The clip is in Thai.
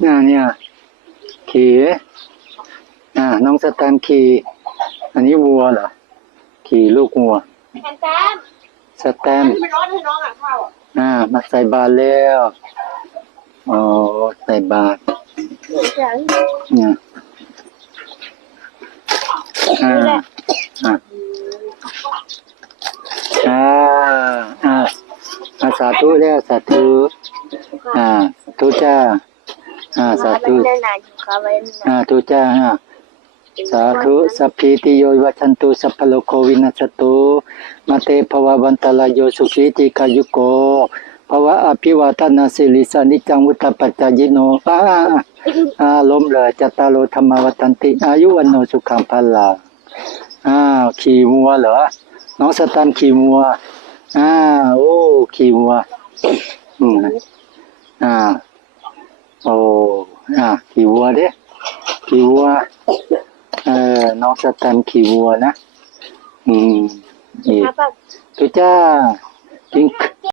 เนี่ยขี่น้องสแตมขี่อันนี้วัวเหรอขี่ลูกวัวสแตมไม่ร้อนให้น้องข้าวมาใส่บาตรแล้วอ๋อใส่บาตรเนี่ยสาธุแล้วสาธุสาธุจ้าสาธุทุจ้าสาธุสัพพิติโยวัชันตุสัพพโลกวินัสตุมาเตภววันตลายโยสุขีติกายุโกภวะอภิวาทนาสิริสานิจังวุตปัจจายโนล้มเลยจัตตาโลธรรมวัตันติอายุวันโนสุขังพลังขี่วัวเหรอน้องสตันขี่วัวโอ้ขี่วัวโอ้ขี่วัวเด้ขี่วัวน้องสตันขี่วัวนะนี่ทุจ้ากิน